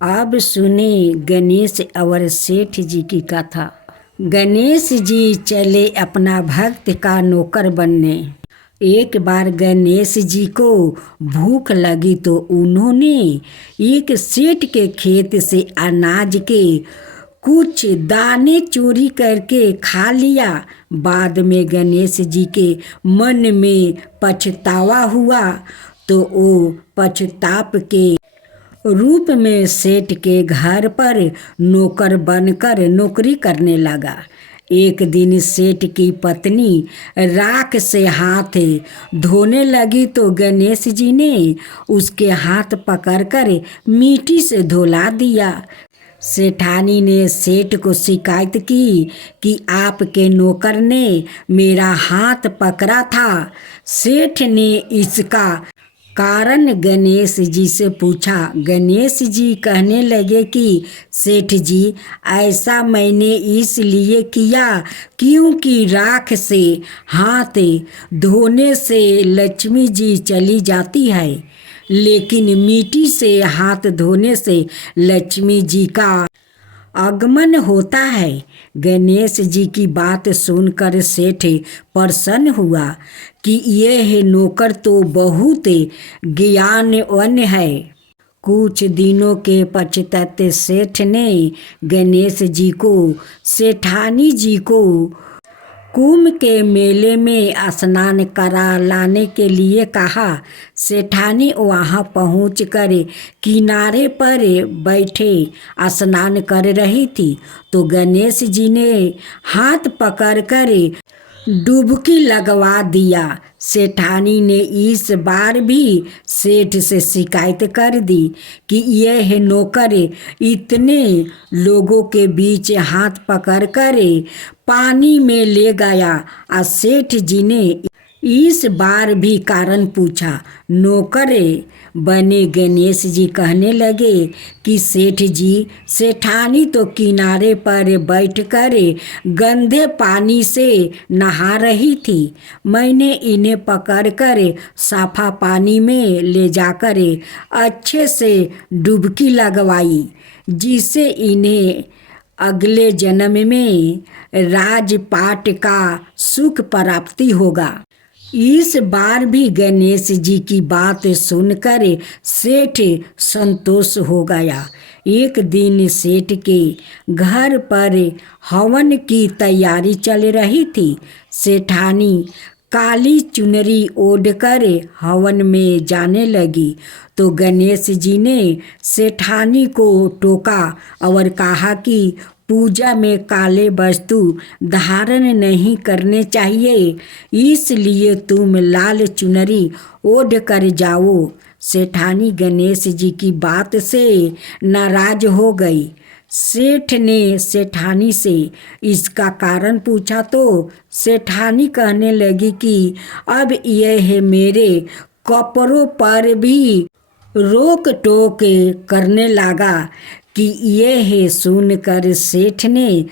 अब सुने गणेश और सेठ जी की कथा। गणेश जी चले अपना भक्त का नौकर बनने। एक बार गणेश जी को भूख लगी तो उन्होंने एक सेठ के खेत से अनाज के कुछ दाने चोरी करके खा लिया। बाद में गणेश जी के मन में पछतावा हुआ तो वो पछताप के रूप में सेठ के घर पर नौकर बनकर नौकरी करने लगा। एक दिन सेठ की पत्नी राख से हाथ धोने लगी तो गणेश जी ने उसके हाथ पकड़कर मिट्टी से धुला दिया। सेठानी ने सेठ को शिकायत की कि आपके नौकर ने मेरा हाथ पकड़ा था। सेठ ने इसका कारण गणेश जी से पूछा। गणेश जी कहने लगे कि सेठ जी, ऐसा मैंने इसलिए किया क्योंकि राख से हाथ धोने से लक्ष्मी जी चली जाती है, लेकिन मिट्टी से हाथ धोने से लक्ष्मी जी का आगमन होता है। गणेश जी की बात सुनकर सेठ प्रसन्न हुआ कि यह नौकर तो बहुत ज्ञानवान है। कुछ दिनों के पश्चात सेठ ने गणेश जी को सेठानी जी को कुंभ के मेले में स्नान करा लाने के लिए कहा। सेठानी वहां पहुंचकर किनारे पर बैठे स्नान कर रही थी तो गणेश जी ने हाथ पकड़कर डुबकी लगवा दिया। सेठानी ने इस बार भी सेठ से शिकायत कर दी कि यह नौकर इतने लोगों के बीच हाथ पकड़कर पानी में ले गया। और सेठ जी ने इस बार भी कारण पूछा। नौकर बने गणेश जी कहने लगे कि सेठ जी, सेठानी तो किनारे पर बैठकर गंदे पानी से नहा रही थी। मैंने इन्हें पकड़कर साफा पानी में ले जाकर अच्छे से डुबकी लगवाई, जिससे इन्हें अगले जन्म में राजपाट का सुख प्राप्ति होगा। इस बार भी गणेश जी की बात सुनकर सेठ संतोष हो गया। एक दिन सेठ के घर पर हवन की तैयारी चल रही थी। सेठानी काली चुनरी ओढ़कर हवन में जाने लगी तो गणेश जी ने सेठानी को टोका और कहा कि पूजा में काले वस्तु धारण नहीं करने चाहिए, इसलिए तुम लाल चुनरी ओढ़ कर जाओ। सेठानी गणेश जी की बात से नाराज हो गई। सेठ ने सेठानी से इसका कारण पूछा तो सेठानी कहने लगी कि अब यह मेरे कपड़ों पर भी रोक टोक करने लगा। कि यह सुनकर सेठ ने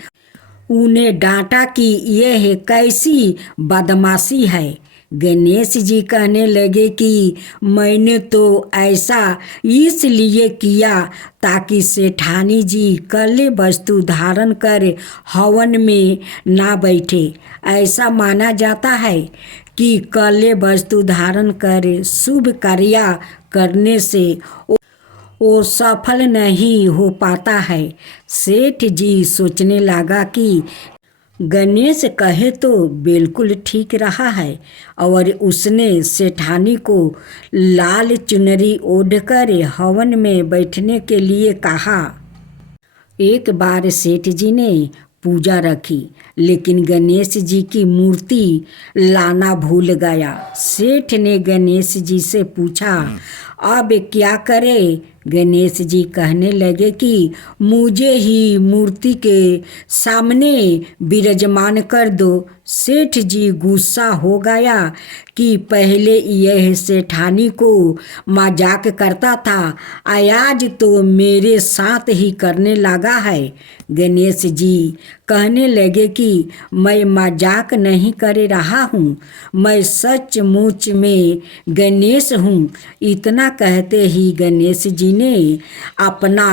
उन्हें डांटा कि यह कैसी बदमाशी है। गणेश जी कहने लगे कि मैंने तो ऐसा इसलिए किया ताकि सेठानी जी काले वस्तु धारण कर हवन में ना बैठे। ऐसा माना जाता है कि काले वस्तु धारण कर शुभ कार्य करने से वो सफल नहीं हो पाता है। सेठ जी सोचने लगा कि गणेश कहे तो बिल्कुल ठीक रहा है और उसने सेठानी को लाल चुनरी ओढ़कर हवन में बैठने के लिए कहा। एक बार सेठ जी ने पूजा रखी, लेकिन गणेश जी की मूर्ति लाना भूल गया। सेठ ने गणेश जी से पूछा, अब क्या करे? गणेश जी कहने लगे कि मुझे ही मूर्ति के सामने विराजमान कर दो। सेठ जी गुस्सा हो गया कि पहले यह सेठानी को मजाक करता था, आज तो मेरे साथ ही करने लगा है। गणेश जी कहने लगे कि मैं मजाक नहीं कर रहा हूँ, मैं सचमुच में गणेश हूँ। इतना कहते ही गणेश जी ने अपना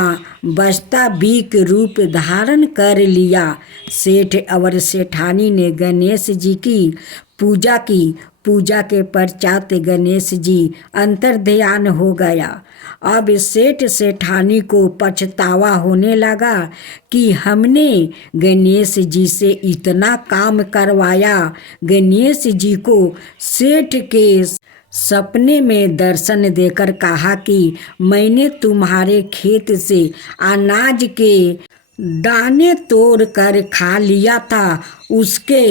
वास्तविक रूप धारण कर लिया। सेठ और सेठानी ने गणेश जी की पूजा की। पूजा के पश्चात गणेश जी अंतर्ध्यान हो गया। अब सेठ सेठानी को पछतावा होने लगा कि हमने गणेश जी से इतना काम करवाया। गणेश जी को सेठ के सपने में दर्शन देकर कहा कि मैंने तुम्हारे खेत से अनाज के दाने तोड़ कर खा लिया था। उसके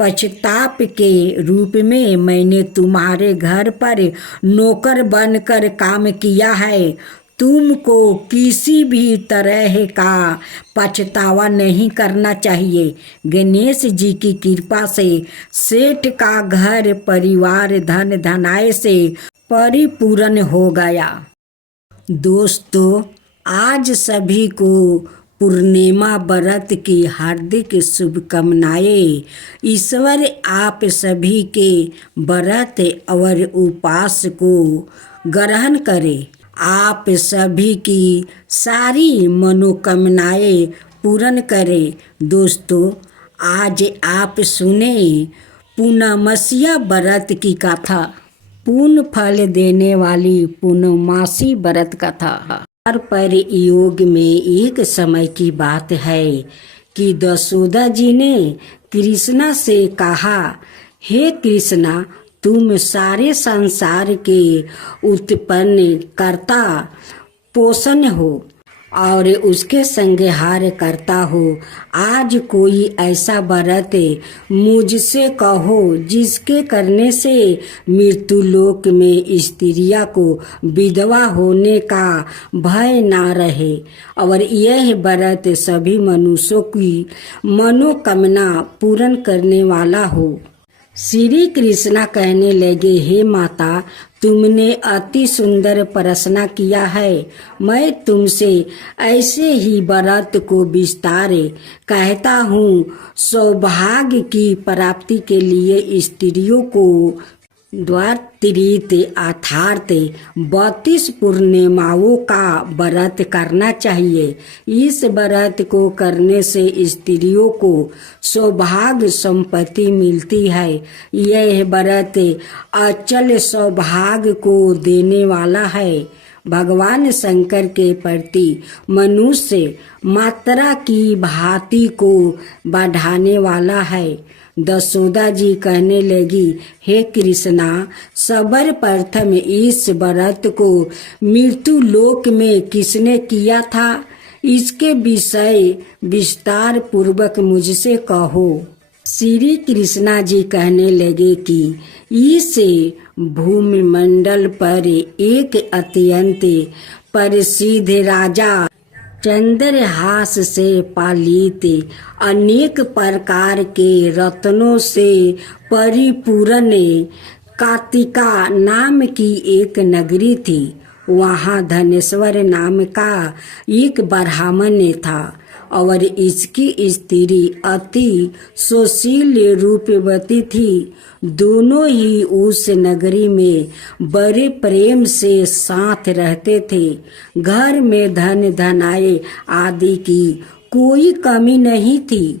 पश्चाताप के रूप में मैंने तुम्हारे घर पर नौकर बनकर काम किया है। तुमको किसी भी तरह का पछतावा नहीं करना चाहिए। गणेश जी की कृपा से सेठ का घर परिवार धन धनाय से परिपूर्ण हो गया। दोस्तों, आज सभी को पूर्णिमा व्रत की हार्दिक शुभकामनाएं। ईश्वर आप सभी के व्रत और उपवास को ग्रहण करे। आप सभी की सारी मनोकामनाएं पूर्ण करे। दोस्तों, आज आप सुने पूर्णमासी व्रत की कथा, पूर्ण फल देने वाली पूर्णमासी व्रत कथा। पर योग में एक समय की बात है कि यशोदा जी ने कृष्णा से कहा, हे कृष्णा, तुम सारे संसार के उत्पन्न करता पोषण हो और उसके संहार करता हो। आज कोई ऐसा व्रत मुझसे कहो जिसके करने से मृत्यु लोक में स्त्रियां को विधवा होने का भय ना रहे और यह व्रत सभी मनुष्यों की मनोकामना पूर्ण करने वाला हो। श्री कृष्णा कहने लगे, हे माता, तुमने अति सुंदर प्रश्न किया है। मैं तुमसे ऐसे ही व्रत को विस्तार कहता हूँ। सौभाग्य की प्राप्ति के लिए स्त्रियों को द्वात्रित अर्थात 32 पूर्णिमाओं का व्रत करना चाहिए। इस व्रत को करने से स्त्रियों को सौभाग्य संपत्ति मिलती है। यह व्रत अचल सौभाग्य को देने वाला है। भगवान शंकर के प्रति मनुष्य मात्रा की भांति को बढ़ाने वाला है। यशोदा जी कहने लगी, हे कृष्णा, सर्वप्रथम इस व्रत को मृत्यु लोक में किसने किया था, इसके विषय विस्तार पूर्वक मुझसे कहो। श्री कृष्णा जी कहने लगे कि इस भूमंडल पर एक अत्यंत प्रसिद्ध राजा चंद्रहास से पालित अनेक प्रकार के रत्नों से परिपूर्ण कार्तिका नाम की एक नगरी थी। वहाँ धनेश्वर नाम का एक ब्राह्मण था और इसकी स्त्री अति सुशील रूपवती थी। दोनों ही उस नगरी में बड़े प्रेम से साथ रहते थे। घर में धन धनाए आदि की कोई कमी नहीं थी।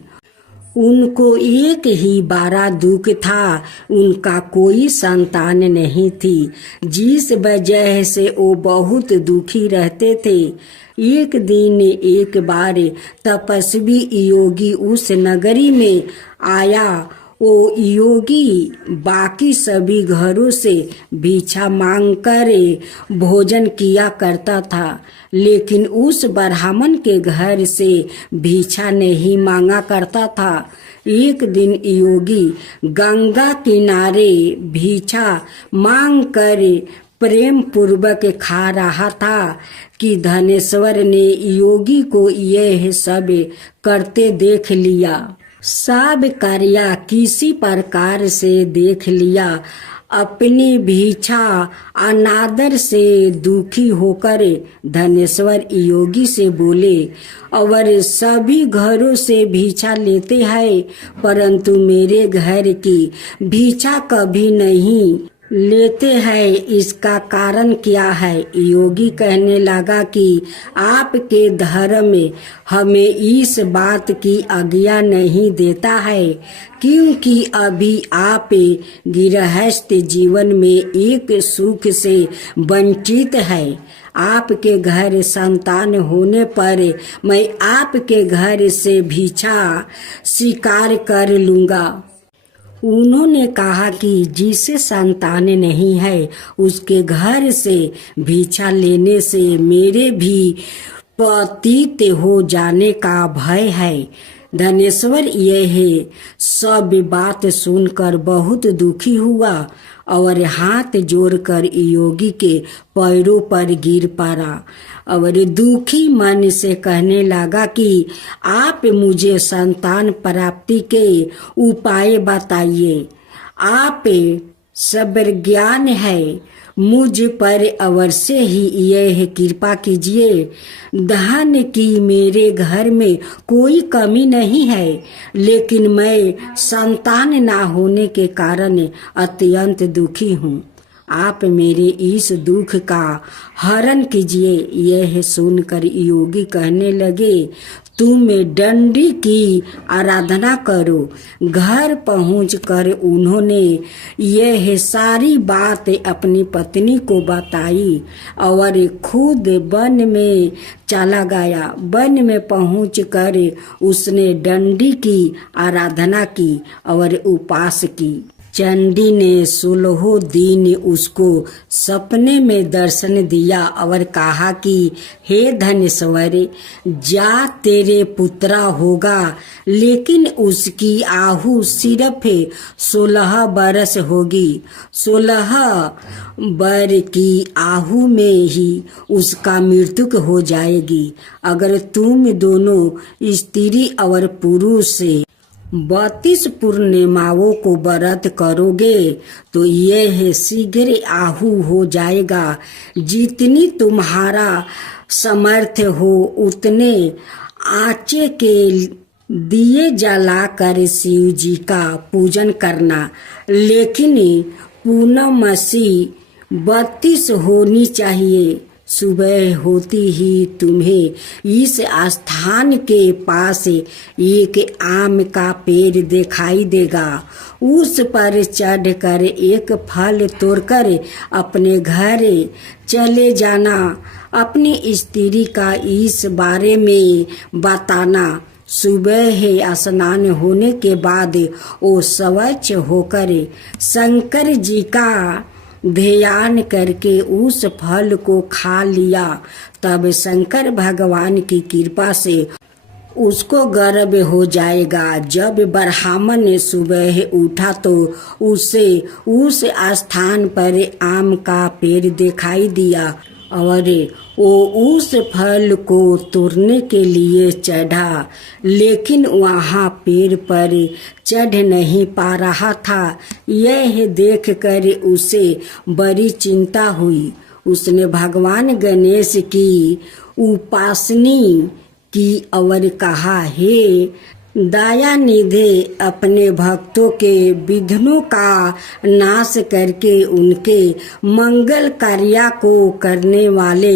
उनको एक ही बड़ा दुख था, उनका कोई संतान नहीं थी, जिस वजह से वो बहुत दुखी रहते थे। एक दिन एक बार तपस्वी योगी उस नगरी में आया। वो योगी बाकी सभी घरों से भिक्षा मांगकर भोजन किया करता था, लेकिन उस ब्राह्मण के घर से भिक्षा नहीं मांगा करता था। एक दिन योगी गंगा किनारे भिक्षा मांगकर प्रेम पूर्वक खा रहा था कि धनेश्वर ने योगी को यह सब करते देख लिया। सब कार्य किसी प्रकार से देख लिया अपनी भिक्षा अनादर से दुखी होकर धनेश्वर योगी से बोले, और सभी घरों से भिक्षा लेते हैं, परंतु मेरे घर की भिक्षा कभी नहीं लेते हैं, इसका कारण क्या है? योगी कहने लगा कि आपके धर्म हमें इस बात की आज्ञा नहीं देता है, क्योंकि अभी आप गृहस्थ जीवन में एक सुख से वंचित है। आपके घर संतान होने पर मैं आपके घर से भिक्षा स्वीकार कर लूँगा। उन्होंने कहा कि जिसे संतान नहीं है उसके घर से भिक्षा लेने से मेरे भी पतित हो जाने का भय है। धनेश्वर यह सब बात सुनकर बहुत दुखी हुआ और हाथ जोड़कर योगी के पैरों पर गिर पड़ा और दुखी मन से कहने लगा कि आप मुझे संतान प्राप्ति के उपाय बताइए। आप सर्वज्ञान है, मुझ पर अवश्य ही यह कृपा कीजिए। धन की मेरे घर में कोई कमी नहीं है, लेकिन मैं संतान ना होने के कारण अत्यंत दुखी हूँ। आप मेरे इस दुख का हरण कीजिए। यह सुनकर योगी कहने लगे, तुम डंडी की आराधना करो। घर पहुंचकर उन्होंने यह सारी बात अपनी पत्नी को बताई और खुद वन में चला गया। वन में पहुंचकर उसने डंडी की आराधना की और उपास की। चंडी ने 16 दिन उसको सपने में दर्शन दिया और कहा कि हे धनेश्वर, जा तेरे पुत्रा होगा, लेकिन उसकी आयु सिर्फ 16 बरस होगी। 16 वर्ष की आयु में ही उसका मृत्यु हो जाएगी। अगर तुम दोनों स्त्री और पुरुष से 32 पूर्णिमाओं को व्रत करोगे तो यह शीघ्र आयु हो जाएगा। जितनी तुम्हारा समर्थ हो उतने आचे के दिए जलाकर शिव जी का पूजन करना, लेकिन पूर्णमासी 32 होनी चाहिए। सुबह होती ही तुम्हें इस स्थान के पास एक आम का पेड़ दिखाई देगा। उस पर चढ़कर एक फल तोड़कर अपने घर चले जाना। अपनी स्त्री का इस बारे में बताना। सुबह स्नान होने के बाद वो स्वच्छ होकर शंकर जी का ध्यान करके उस फल को खा लिया। तब शंकर भगवान की कृपा से उसको गर्भ हो जाएगा। जब ब्राह्मण सुबह उठा तो उसे उस स्थान पर आम का पेड़ दिखाई दिया और वो उस फल को तोड़ने के लिए चढ़ा, लेकिन वहाँ पेड़ पर चढ़ नहीं पा रहा था। यह देखकर उसे बड़ी चिंता हुई। उसने भगवान गणेश की उपासना की और कहा, हे दयानिधि, अपने भक्तों के विघ्नों का नाश करके उनके मंगल कार्य को करने वाले,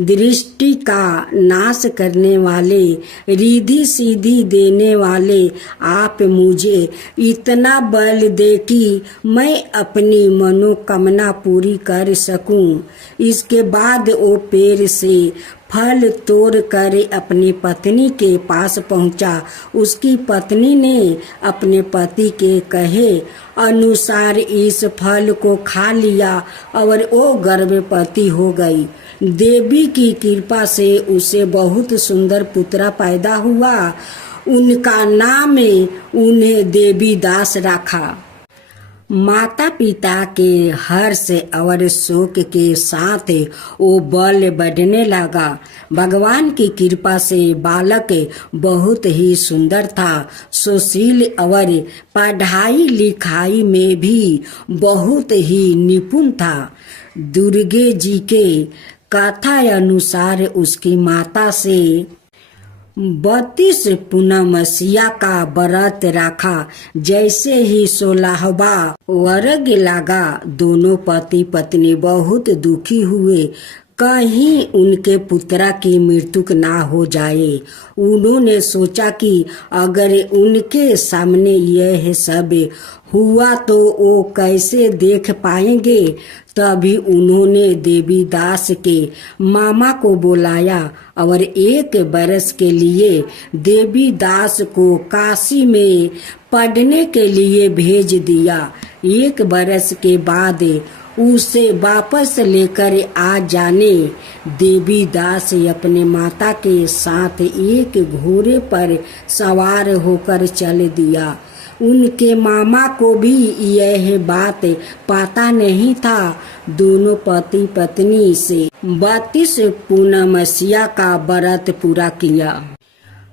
दृष्टि का नाश करने वाले, रिद्धि सिद्धि देने वाले आप मुझे इतना बल दे कि मैं अपनी मनोकामना पूरी कर सकूं। इसके बाद वो पेड़ से फल तोड़ कर अपनी पत्नी के पास पहुंचा। उसकी पत्नी ने अपने पति के कहे अनुसार इस फल को खा लिया और वो गर्भवती हो गई। देवी की कृपा से उसे बहुत सुंदर पुत्र पैदा हुआ। उनका नाम उन्हें देवी दास रखा। माता पिता के हर्ष और शोक के साथ वो बल बढ़ने लगा। भगवान की कृपा से बालक बहुत ही सुंदर था, सुशील और पढ़ाई लिखाई में भी बहुत ही निपुण था। दुर्गे जी के कथा अनुसार उसकी माता से 32 पूर्णमसिया का व्रत रखा। जैसे ही 16वां वर्ग लगा, दोनों पति पत्नी बहुत दुखी हुए, कहीं उनके पुत्रा की मृत्यु ना हो जाए। उन्होंने सोचा कि अगर उनके सामने यह सब हुआ तो वो कैसे देख पाएंगे। तभी उन्होंने देवी दास के मामा को बुलाया और 1 बरस के लिए देवी दास को काशी में पढ़ने के लिए भेज दिया। 1 बरस के बाद उसे वापस लेकर आ जाने। देवी दास अपने माता के साथ एक घोड़े पर सवार होकर चल दिया। उनके मामा को भी यह बात पता नहीं था। दोनों पति पत्नी से 32 पूर्णमसिया का व्रत पूरा किया।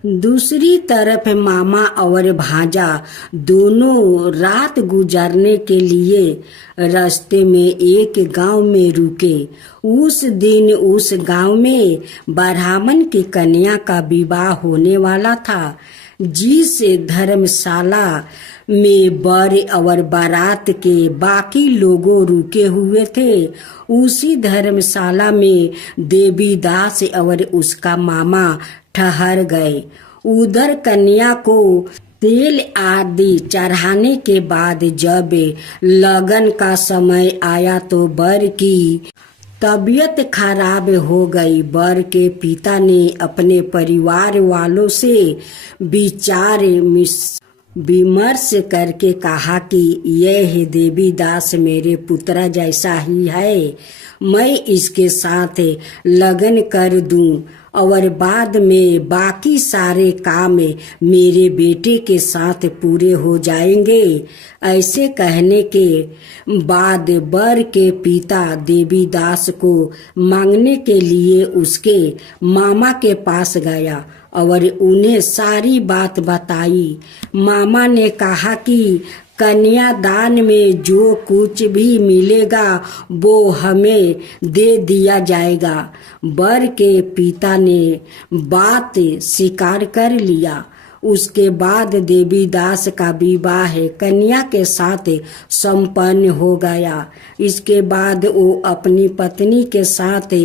दूसरी तरफ मामा और भांजा दोनों रात गुजारने के लिए रास्ते में एक गांव में रुके। उस दिन उस गांव में ब्राह्मण की कन्या का विवाह होने वाला था, जिस धर्मशाला में वर और बारात के बाकी लोगों रुके हुए थे, उसी धर्मशाला में देवी दास और उसका मामा ठहर गए। उधर कन्या को तेल आदि चढ़ाने के बाद जब लगन का समय आया तो वर की तबीयत खराब हो गई। वर के पिता ने अपने परिवार वालों से विचार विमर्श करके कहा कि यह देवी दास मेरे पुत्र जैसा ही है, मैं इसके साथ लगन कर दूं और बाद में बाकी सारे काम मेरे बेटे के साथ पूरे हो जाएंगे। ऐसे कहने के बाद वर के पिता देवी दास को मांगने के लिए उसके मामा के पास गया और उन्हें सारी बात बताई। मामा ने कहा कि कन्यादान में जो कुछ भी मिलेगा वो हमें दे दिया जाएगा। वर के पिता ने बात स्वीकार कर लिया। उसके बाद देवी दास का विवाह कन्या के साथ संपन्न हो गया। इसके बाद वो अपनी पत्नी के साथ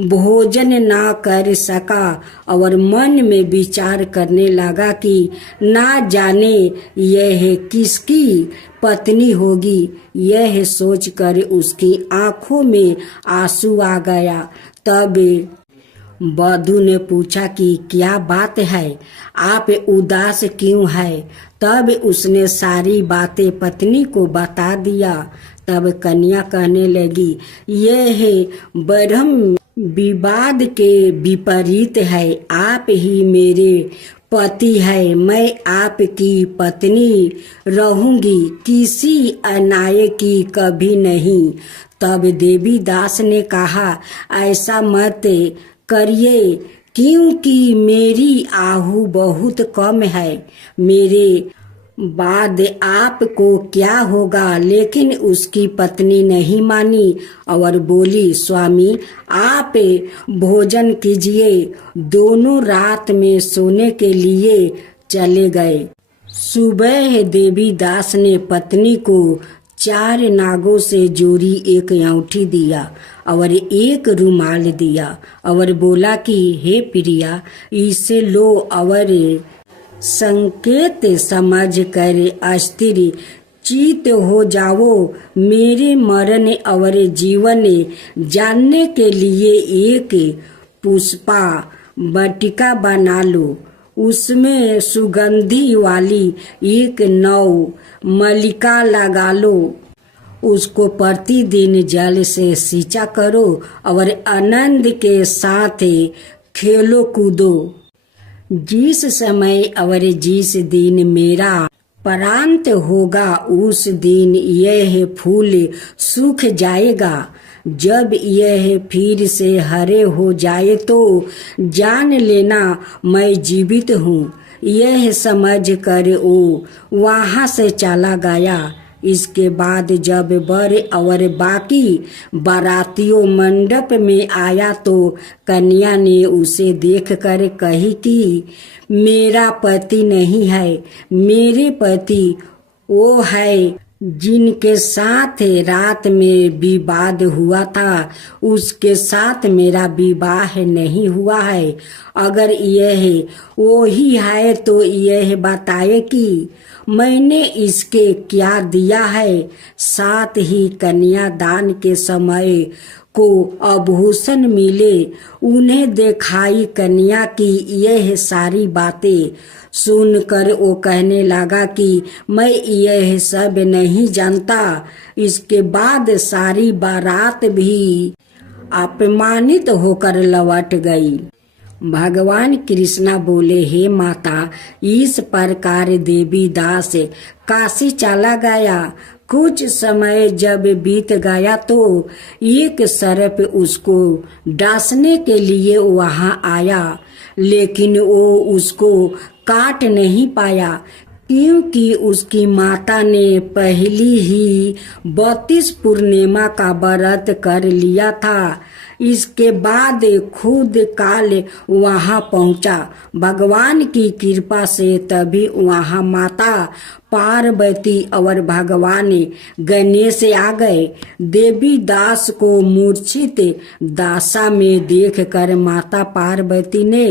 भोजन ना कर सका और मन में विचार करने लगा कि ना जाने यह किसकी पत्नी होगी। यह सोचकर उसकी आंखों में आंसू आ गया। तब वधू ने पूछा कि क्या बात है, आप उदास क्यों है। तब उसने सारी बातें पत्नी को बता दिया। तब कन्या कहने लगी, यह ब्रह्म विवाद के विपरीत है। आप ही मेरे पति है, मैं आपकी पत्नी रहूंगी, किसी अन्याय की कभी नहीं। तब देवी दास ने कहा, ऐसा मत करिए, क्योंकि मेरी आहु बहुत कम है, मेरे बाद आपको क्या होगा। लेकिन उसकी पत्नी नहीं मानी और बोली, स्वामी आप भोजन कीजिए। दोनों रात में सोने के लिए चले गए। सुबह देवी दास ने पत्नी को 4 नागों से जोड़ी एक अंगूठी दिया और एक रुमाल दिया और बोला कि हे प्रिया, इसे लो और संकेत समझ कर अस्थिर चित हो जाओ। मेरे मरण और जीवन जानने के लिए एक पुष्पा बटिका बना लो। उसमें सुगंधी वाली एक नौ मलिका लगा लो। उसको प्रतिदिन जल से सींचा करो और आनंद के साथ खेलो कूदो। जिस समय और जिस दिन मेरा परांत होगा उस दिन यह फूल सूख जाएगा। जब यह फिर से हरे हो जाए तो जान लेना मैं जीवित हूँ। यह समझ कर वो वहाँ से चला गया। इसके बाद जब वर और बाकी बारातियों मंडप में आया तो कन्या ने उसे देखकर कही कि मेरा पति नहीं है, मेरे पति वो है जिनके साथ रात में विवाद हुआ था, उसके साथ मेरा विवाह नहीं हुआ है। अगर यह वो ही है तो यह बताए कि मैंने इसके क्या दिया है। साथ ही कन्यादान के समय को आभूषण मिले। उन्हें दिखाई कन्या की यह सारी बातें सुनकर वो कहने लगा कि मैं यह सब नहीं जानता। इसके बाद सारी बारात भी अपमानित होकर लौट गई। भगवान कृष्णा बोले, हे माता, इस प्रकार देवी दास काशी चला गया। कुछ समय जब बीत गया तो एक सर्प उसको डांसने के लिए वहाँ आया, लेकिन वो उसको काट नहीं पाया क्योंकि उसकी माता ने पहली ही 32 पूर्णिमा का व्रत कर लिया था। इसके बाद खुद काल वहाँ पहुँचा। भगवान की कृपा से तभी वहाँ माता पार्वती और भगवान गणेश आ गए। देवी दास को मूर्छित दशा में देखकर माता पार्वती ने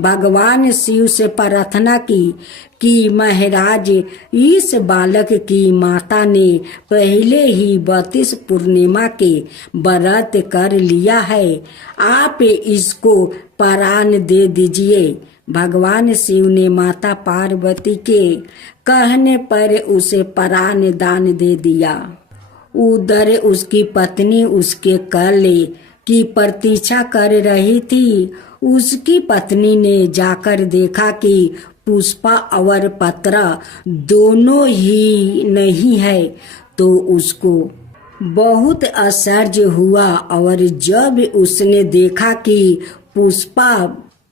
भगवान शिव से प्रार्थना की कि महाराज, इस बालक की माता ने पहले ही 32 पूर्णिमा के व्रत कर लिया है, आप इसको प्राण दे दीजिए। भगवान शिव ने माता पार्वती के कहने पर उसे प्राण दान दे दिया। उधर उसकी पत्नी उसके कल की प्रतीक्षा कर रही थी। उसकी पत्नी ने जाकर देखा कि पुष्पा और पत्रा दोनों ही नहीं है तो उसको बहुत आश्चर्य हुआ। और जब उसने देखा कि पुष्पा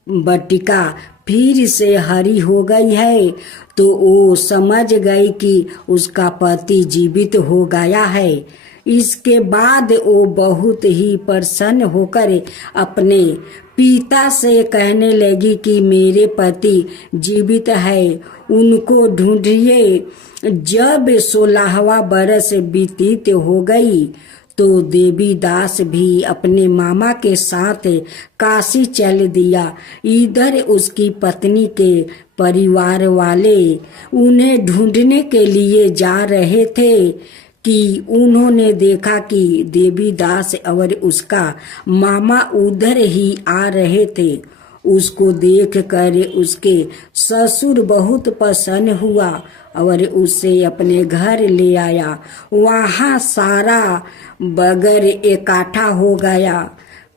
बटिका फिर से हरी हो गई है तो वो समझ गई कि उसका पति जीवित हो गया है। इसके बाद वो बहुत ही प्रसन्न होकर अपने पिता से कहने लगी कि मेरे पति जीवित है, उनको ढूंढिए। जब 16वां बरस व्यतीत हो गई तो देवी दास भी अपने मामा के साथ काशी चल दिया। इधर उसकी पत्नी के परिवार वाले उन्हें ढूंढने के लिए जा रहे थे कि उन्होंने देखा कि देवी दास और उसका मामा उधर ही आ रहे थे। उसको देखकर उसके ससुर बहुत प्रसन्न हुआ और उसे अपने घर ले आया। वहाँ सारा बगर इकट्ठा हो गया।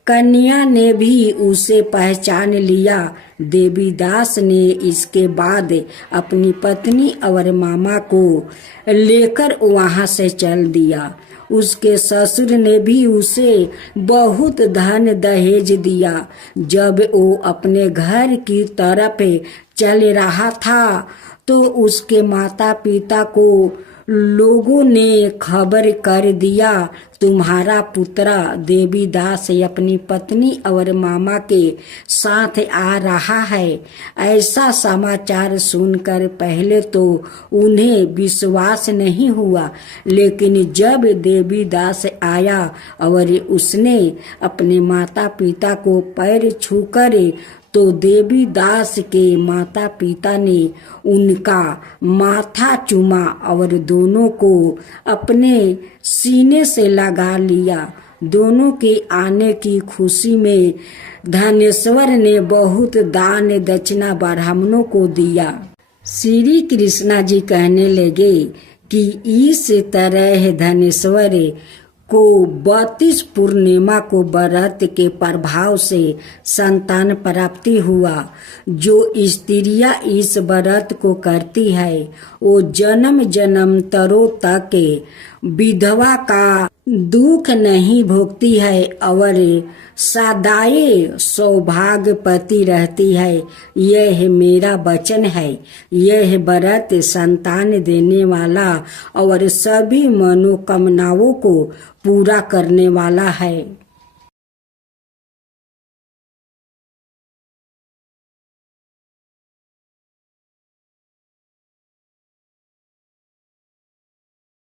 कन्या ने भी उसे पहचान लिया। देवी दास ने इसके बाद अपनी पत्नी और मामा को लेकर वहाँ से चल दिया। उसके ससुर ने भी उसे बहुत धन दहेज दिया। जब वो अपने घर की तरफ चल रहा था तो उसके माता पिता को लोगों ने खबर कर दिया, तुम्हारा पुत्र देवी दास अपनी पत्नी और मामा के साथ आ रहा है। ऐसा समाचार सुनकर पहले तो उन्हें विश्वास नहीं हुआ, लेकिन जब देवी दास आया और उसने अपने माता पिता को पैर छूकर तो देवी दास के माता पिता ने उनका माथा चूमा और दोनों को अपने सीने से लगा लिया। दोनों के आने की खुशी में धनेश्वर ने बहुत दान दक्षिणा ब्राह्मणों को दिया। श्री कृष्णा जी कहने लगे कि इस तरह धनेश्वर को 32 पूर्णिमा को व्रत के प्रभाव से संतान प्राप्ति हुआ। जो स्त्रियां इस व्रत को करती है वो जन्म जन्मांतरों तक विधवा का दुख नहीं भोगती है और सदाए सौभाग्यवती रहती है। यह मेरा वचन है। यह व्रत संतान देने वाला और सभी मनोकामनाओं को पूरा करने वाला है।